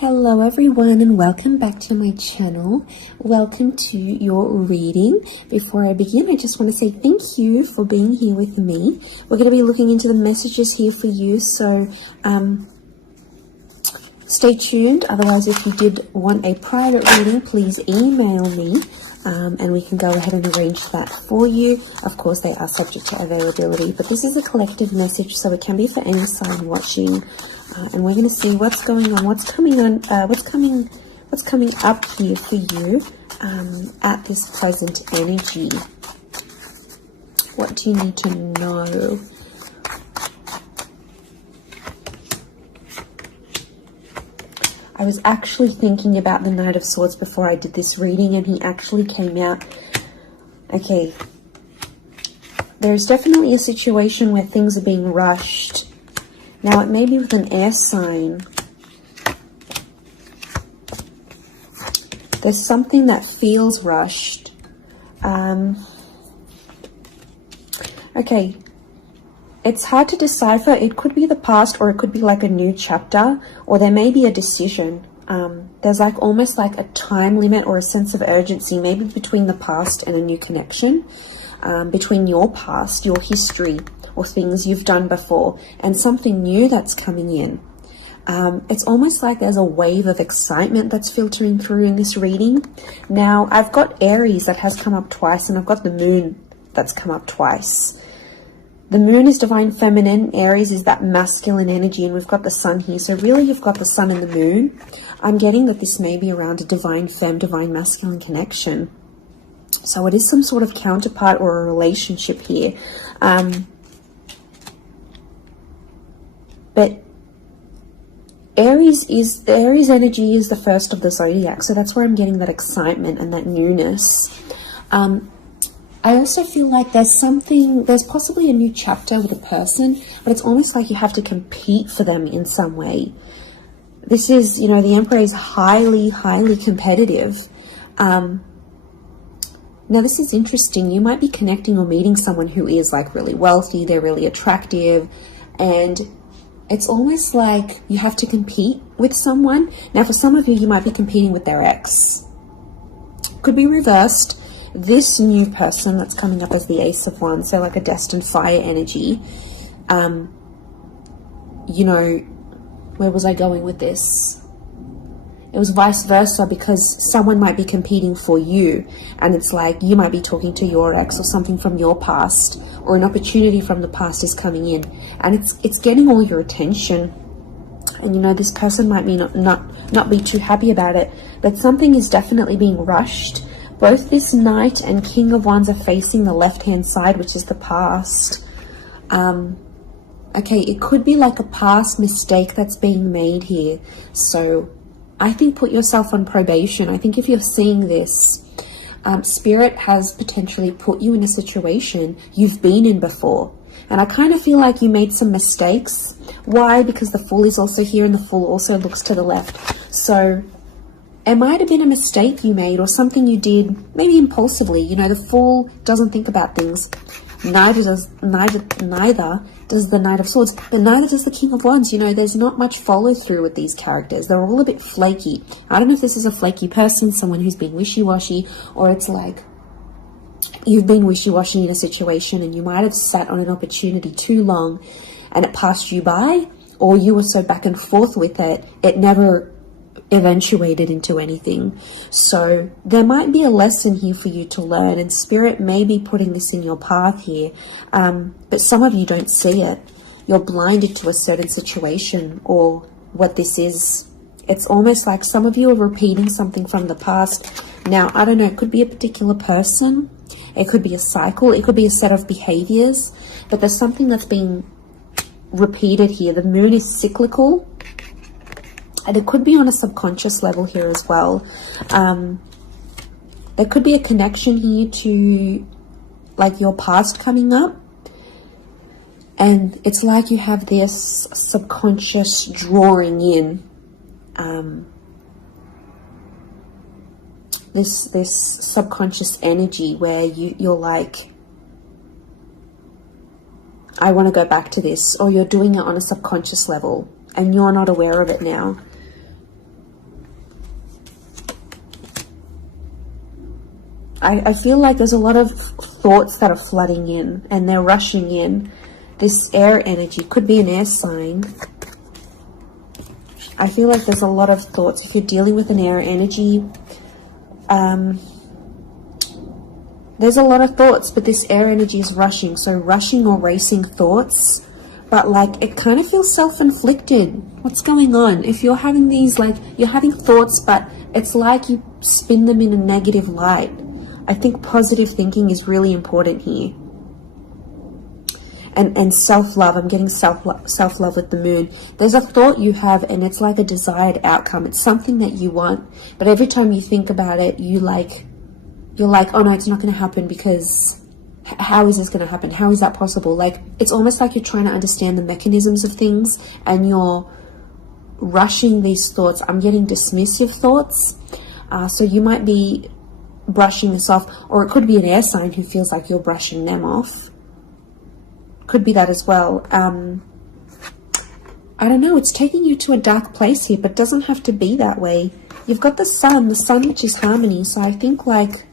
Hello everyone and welcome back to my channel. Welcome to your reading. Before I begin, I just want to say thank you for being here with me. We're going to be looking into the messages here for you, so stay tuned. Otherwise, if you did want a private reading, please email me and we can go ahead and arrange that for you. Of course, they are subject to availability, but this is a collective message, so it can be for any sign watching. And we're going to see what's going on, what's coming up here for you at this present energy. What do you need to know? I was actually thinking about the Knight of Swords before I did this reading, and he actually came out. Okay, there's definitely a situation where things are being rushed. Now, it may be with an air sign. There's something that feels rushed. Okay. It's hard to decipher. It could be the past, or it could be like a new chapter, or there may be a decision. There's like almost like a time limit or a sense of urgency, maybe between the past and a new connection, between your past, your history, or things you've done before, and something new that's coming in. It's almost like there's a wave of excitement that's filtering through in this reading. Now, I've got Aries that has come up twice, and I've got the Moon that's come up twice. The Moon is divine feminine, Aries is that masculine energy, and we've got the Sun here. So really, you've got the Sun and the Moon. I'm getting that this may be around a divine femme, divine masculine connection. So it is some sort of counterpart or a relationship here. But Aries energy is the first of the zodiac, so that's where I'm getting that excitement and that newness. I also feel like there's possibly a new chapter with a person, but it's almost like you have to compete for them in some way. This is, the Emperor is highly, highly competitive. Now, this is interesting. You might be connecting or meeting someone who is like really wealthy, they're really attractive, and it's almost like you have to compete with someone. Now, for some of you, you might be competing with their ex. Could be reversed. This new person that's coming up as the Ace of Wands, so like a destined fire energy. Where was I going with this? It was vice versa, because someone might be competing for you, and it's like you might be talking to your ex, or something from your past, or an opportunity from the past is coming in, and it's getting all your attention. And this person might be not be too happy about it, but something is definitely being rushed. Both this Knight and King of Wands are facing the left-hand side, which is the past. Okay, it could be like a past mistake that's being made here. So I think put yourself on probation. I think if you're seeing this, Spirit has potentially put you in a situation you've been in before. And I kind of feel like you made some mistakes. Why? Because the Fool is also here, and the Fool also looks to the left. So it might have been a mistake you made, or something you did, maybe impulsively. The Fool doesn't think about things. Neither does the Knight of Swords, but neither does the King of Wands. There's not much follow through with these characters. They're all a bit flaky. I don't know if this is a flaky person, someone who's being wishy-washy, or it's like you've been wishy-washy in a situation and you might have sat on an opportunity too long and it passed you by, or you were so back and forth with it, it never eventuated into anything. So there might be a lesson here for you to learn, and Spirit may be putting this in your path here, but some of you don't see it. You're blinded to a certain situation or what this is. It's almost like some of you are repeating something from the past. Now, I don't know, it could be a particular person, it could be a cycle, it could be a set of behaviors, but there's something that's being repeated here. The Moon is cyclical, and it could be on a subconscious level here as well. There could be a connection here to like your past coming up. And it's like you have this subconscious drawing in. This subconscious energy where you're like, I want to go back to this. Or you're doing it on a subconscious level and you're not aware of it now. I feel like there's a lot of thoughts that are flooding in and they're rushing in. This air energy could be an air sign. I feel like there's a lot of thoughts. If you're dealing with an air energy, there's a lot of thoughts, but this air energy is rushing. So rushing or racing thoughts, but like it kind of feels self-inflicted. What's going on? If you're having these, like, you're having thoughts, but it's like you spin them in a negative light. I think positive thinking is really important here. And self-love. I'm getting self-love with the moon. There's a thought you have and it's like a desired outcome. It's something that you want, but every time you think about it, you're like, oh no, it's not going to happen, because how is this going to happen? How is that possible? Like, it's almost like you're trying to understand the mechanisms of things and you're rushing these thoughts. I'm getting dismissive thoughts. So you might be brushing this off, or it could be an air sign who feels like you're brushing them off. Could be that as well. I don't know, it's taking you to a dark place here, but it doesn't have to be that way. You've got the sun which is harmony. So I think, like,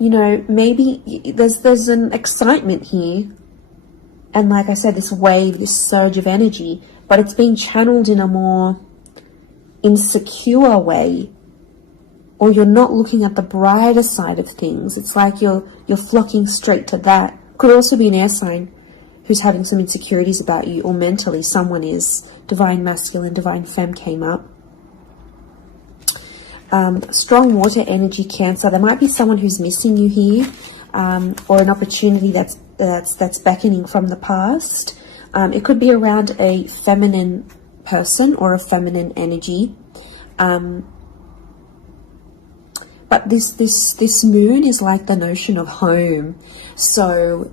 you know, maybe there's an excitement here. And like I said, this wave, this surge of energy, but it's being channeled in a more insecure way, or you're not looking at the brighter side of things. It's like you're flocking straight to that. Could also be an air sign who's having some insecurities about you, or mentally someone is. Divine masculine, divine femme came up. Strong water energy, Cancer. There might be someone who's missing you here, or an opportunity that's beckoning from the past. It could be around a feminine person or a feminine energy. But this moon is like the notion of home. So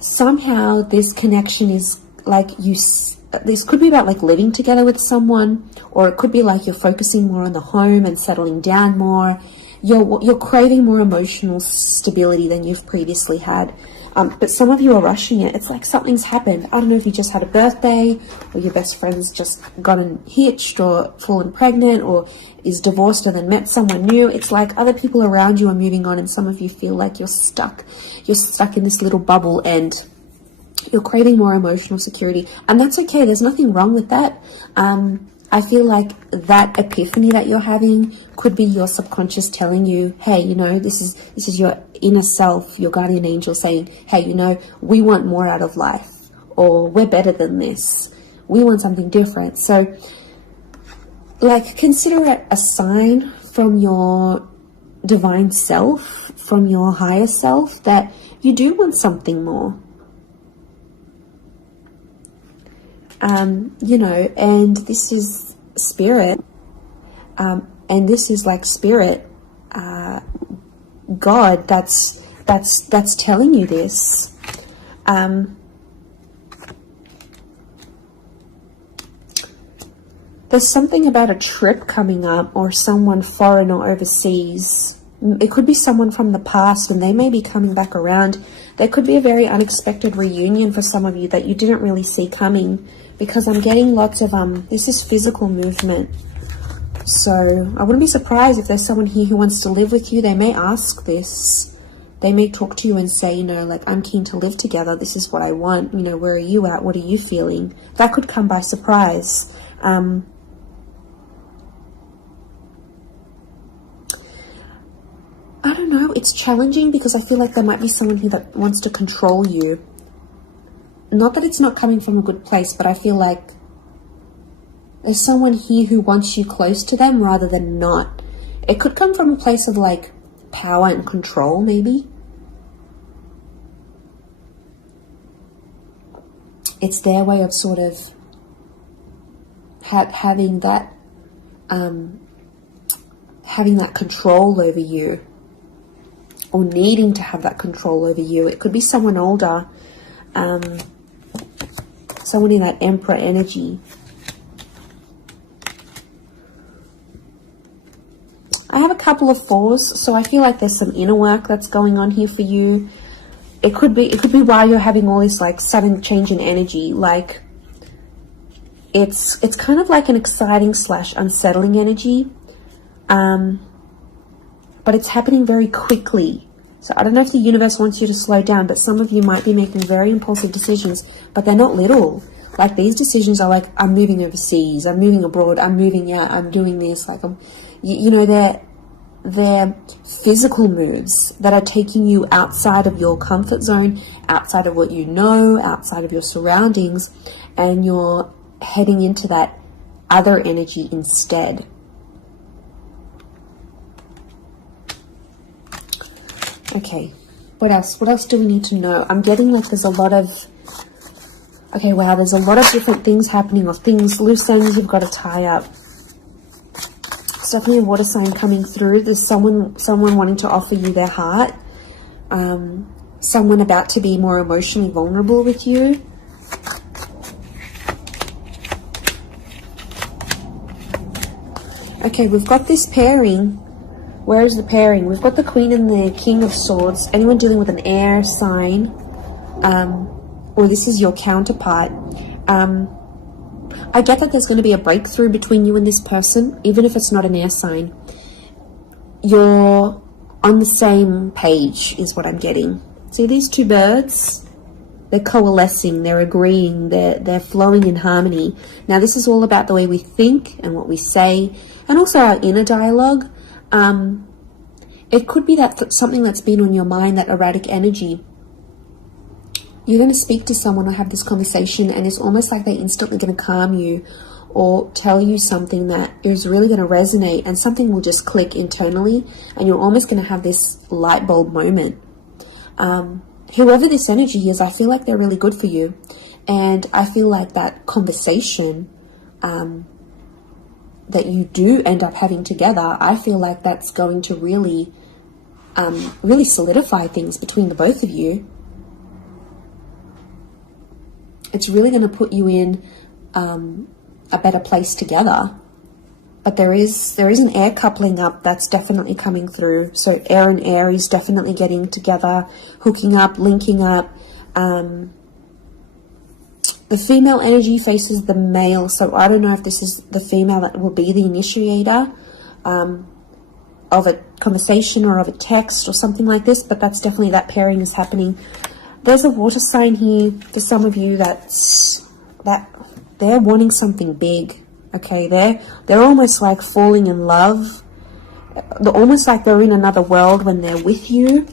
somehow this connection is like this could be about like living together with someone, or it could be like you're focusing more on the home and settling down more. You're craving more emotional stability than you've previously had. But some of you are rushing it. It's like something's happened. I don't know if you just had a birthday, or your best friend's just gotten hitched or fallen pregnant, or is divorced and then met someone new. It's like other people around you are moving on, and some of you feel like you're stuck. You're stuck in this little bubble and you're craving more emotional security. And that's okay. There's nothing wrong with that. I feel like that epiphany that you're having could be your subconscious telling you, hey, you know, this is your inner self, your guardian angel saying, hey, you know, we want more out of life, or we're better than this. We want something different. So, like, consider it a sign from your divine self, from your higher self, that you do want something more. You know, and this is spirit, and this is like spirit, God, that's telling you this. There's something about a trip coming up, or someone foreign or overseas. It could be someone from the past and they may be coming back around. There could be a very unexpected reunion for some of you that you didn't really see coming, because I'm getting lots of, this is physical movement. So I wouldn't be surprised if there's someone here who wants to live with you. They may ask this. They may talk to you and say, you know, like, I'm keen to live together. This is what I want. You know, where are you at? What are you feeling? That could come by surprise. I don't know. It's challenging because I feel like there might be someone here that wants to control you. Not that it's not coming from a good place, but I feel like there's someone here who wants you close to them rather than not. It could come from a place of like power and control, maybe. It's their way of sort of having that control over you, or needing to have that control over you. It could be someone older, someone in that Emperor energy. I have a couple of fours, so I feel like there's some inner work that's going on here for you. It could be while you're having all this like sudden change in energy, like It's kind of like an exciting / unsettling energy, but it's happening very quickly. So I don't know if the universe wants you to slow down, but some of you might be making very impulsive decisions, but they're not little. Like, these decisions are like, I'm moving overseas, I'm moving abroad, I'm moving out, I'm doing this. Like, you know, they're physical moves that are taking you outside of your comfort zone, outside of what you know, outside of your surroundings, and you're heading into that other energy instead. Okay, what else? What else do we need to know? I'm getting like there's a lot of... Okay, wow, there's a lot of different things happening, or things, loose ends you've got to tie up. It's definitely a water sign coming through. There's someone wanting to offer you their heart. Someone about to be more emotionally vulnerable with you. Okay, we've got this pairing. Where is the pairing? We've got the Queen and the King of Swords. Anyone dealing with an air sign, or this is your counterpart. I get that there's going to be a breakthrough between you and this person, even if it's not an air sign. You're on the same page is what I'm getting. See these two birds? They're coalescing, they're agreeing, they're flowing in harmony. Now this is all about the way we think and what we say, and also our inner dialogue. It could be that something that's been on your mind, that erratic energy. You're going to speak to someone or have this conversation, and it's almost like they're instantly going to calm you or tell you something that is really going to resonate, and something will just click internally, and you're almost going to have this light bulb moment. Whoever this energy is, I feel like they're really good for you, and I feel like that conversation that you do end up having together, I feel like that's going to really solidify things between the both of you. It's really going to put you in a better place together. But there is an air coupling up that's definitely coming through. So air and Aries definitely getting together, hooking up, linking up. The female energy faces the male, so I don't know if this is the female that will be the initiator of a conversation or of a text or something like this, but that's definitely, that pairing is happening. There's a water sign here for some of you that they're wanting something big. Okay, they're almost like falling in love. They're almost like they're in another world when they're with you.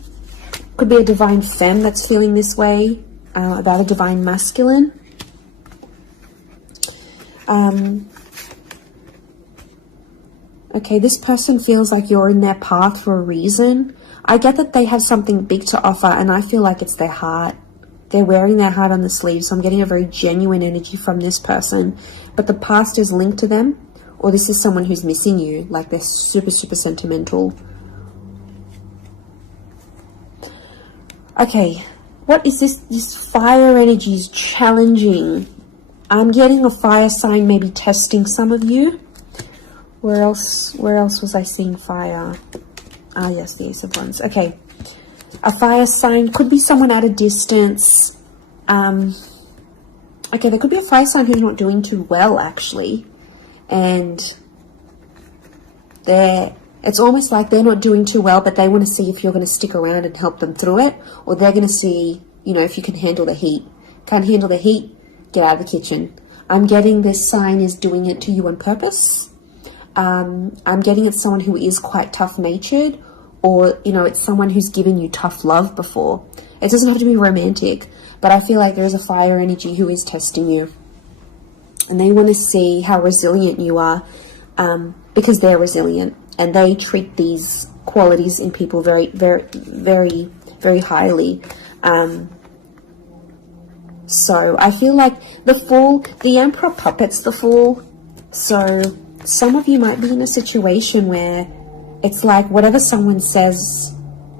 Could be a divine femme that's feeling this way about a divine masculine. Okay, this person feels like you're in their path for a reason. I get that they have something big to offer, and I feel like it's their heart. They're wearing their heart on the sleeve, so I'm getting a very genuine energy from this person. But the past is linked to them, or this is someone who's missing you, like they're super, super sentimental. Okay, what is this? This fire energy is challenging. I'm getting a fire sign maybe testing some of you. Where else was I seeing fire? Ah, yes, the Ace of Wands. Okay. A fire sign could be someone at a distance. Okay, there could be a fire sign who's not doing too well, actually. And it's almost like they're not doing too well, but they want to see if you're going to stick around and help them through it. Or they're going to see, you know, if you can handle the heat. Can't handle the heat? Get out of the kitchen. I'm getting this sign is doing it to you on purpose. I'm getting it's someone who is quite tough-natured, or, you know, it's someone who's given you tough love before. It doesn't have to be romantic, but I feel like there is a fire energy who is testing you. And they want to see how resilient you are, because they're resilient. And they treat these qualities in people very, very, very, very highly. So I feel like the Fool, the Emperor puppets the Fool. So some of you might be in a situation where it's like whatever someone says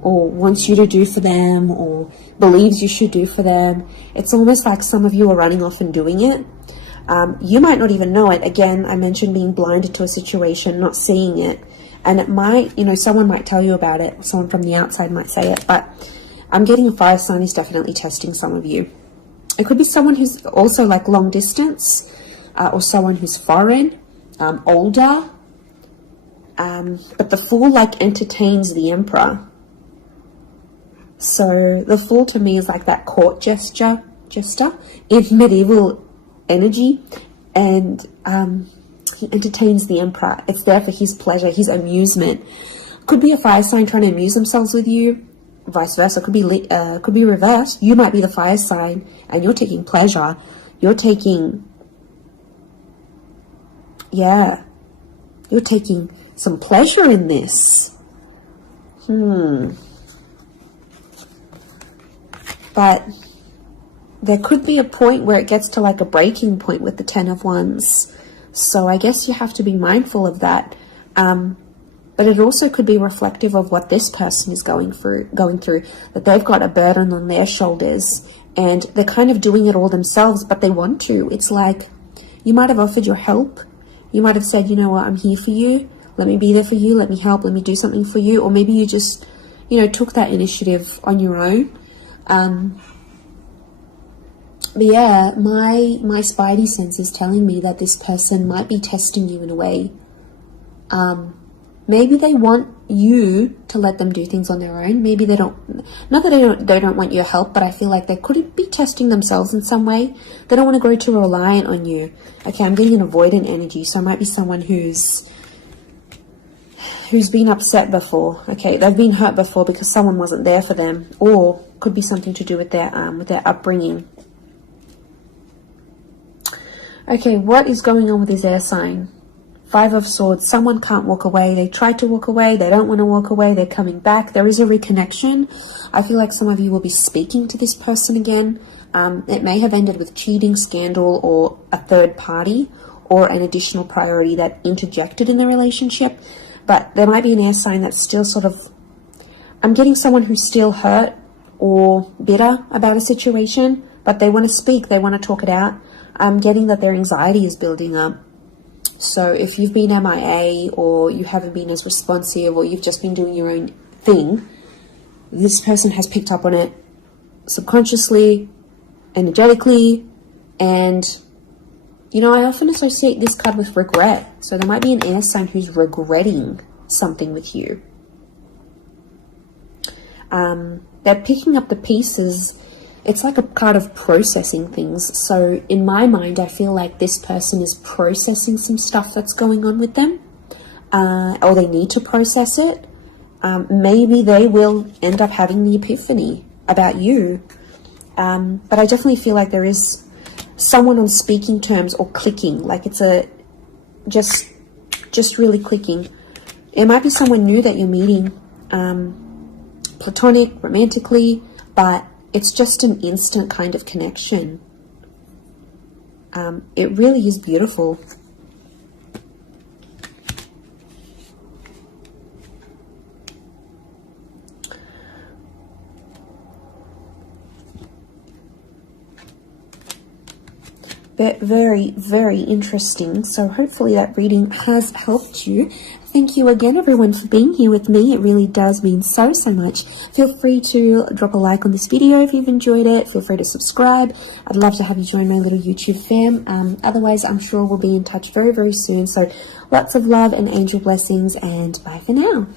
or wants you to do for them or believes you should do for them, it's almost like some of you are running off and doing it. You might not even know it. Again, I mentioned being blinded to a situation, not seeing it. And it might, you know, someone might tell you about it. Someone from the outside might say it. But I'm getting a fire sign is definitely testing some of you. It could be someone who's also like long distance. or someone who's foreign, older. But the Fool like entertains the Emperor. So the Fool to me is like that court jester in medieval energy, and he entertains the Emperor. It's there for his pleasure, his amusement. Could be a fire sign trying to amuse themselves with you, vice versa. Could be reversed. You might be the fire sign and you're taking pleasure. You're taking some pleasure in this. But there could be a point where it gets to like a breaking point with the Ten of Wands. So I guess you have to be mindful of that. But it also could be reflective of what this person is going through, that they've got a burden on their shoulders and they're kind of doing it all themselves, but they want to. It's like you might have offered your help. You might have said, you know what, I'm here for you. Let me be there for you. Let me help. Let me do something for you. Or maybe you just, took that initiative on your own. But yeah, my spidey sense is telling me that this person might be testing you in a way. Maybe they want you to let them do things on their own. Maybe they don't, not that they don't want your help, but I feel like they could be testing themselves in some way. They don't want to grow too reliant on you. Okay, I'm getting an avoidant energy, so it might be someone who's been upset before. Okay, they've been hurt before because someone wasn't there for them, or could be something to do with their upbringing. Okay, what is going on with this air sign? Five of Swords. Someone can't walk away. They tried to walk away. They don't want to walk away. They're coming back. There is a reconnection. I feel like some of you will be speaking to this person again. It may have ended with cheating, scandal, or a third party, or an additional priority that interjected in the relationship. But there might be an air sign that's still sort of... I'm getting someone who's still hurt or bitter about a situation, but they want to speak. They want to talk it out. I'm getting that their anxiety is building up. So if you've been MIA, or you haven't been as responsive, or you've just been doing your own thing, this person has picked up on it subconsciously, energetically, and I often associate this card with regret. So there might be an air sign who's regretting something with you. They're picking up the pieces. It's like a card of processing things. So in my mind, I feel like this person is processing some stuff that's going on with them, or they need to process it. Maybe they will end up having the epiphany about you. But I definitely feel like there is someone on speaking terms or clicking, like it's just really clicking. It might be someone new that you're meeting, platonic, romantically, but it's just an instant kind of connection. It really is beautiful. Very, very interesting. So hopefully that reading has helped you. Thank you again, everyone, for being here with me. It really does mean so much. Feel free to drop a like on this video if you've enjoyed it. Feel free to subscribe. I'd love to have you join my little YouTube fam. Otherwise, I'm sure we'll be in touch very, very soon. So lots of love and angel blessings, and bye for now.